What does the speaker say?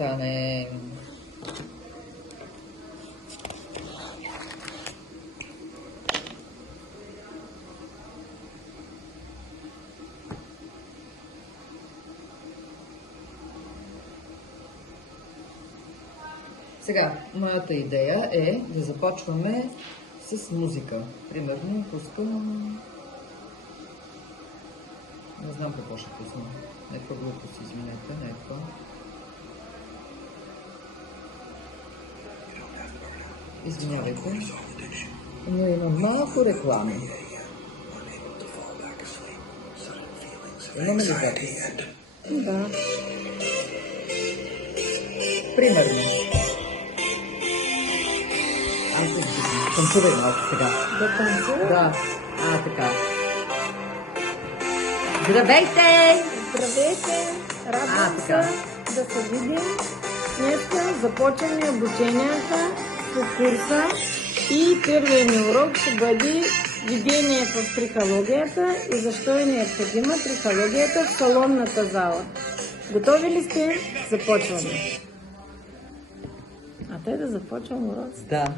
стане. Сега, моята идея е да започваме с музика. Примерно, пускам... Не знам какво ще пусна. Някаква глупост, извинете, някаква. Извинявайте. Но има малко реклами. Имаме ли запис? Да. Примерно. Аз се танцувай малко сега. Да танцувам? Да. Така. Здравейте! Здравейте! Радвам се така. да се видим. Днеска започваме обученията по курса и първият ни урок ще бъде видение в трихологията и защо е необходима трихологията в салонната зала. Готови ли сте? Започваме. А те да започвам уроците. Да.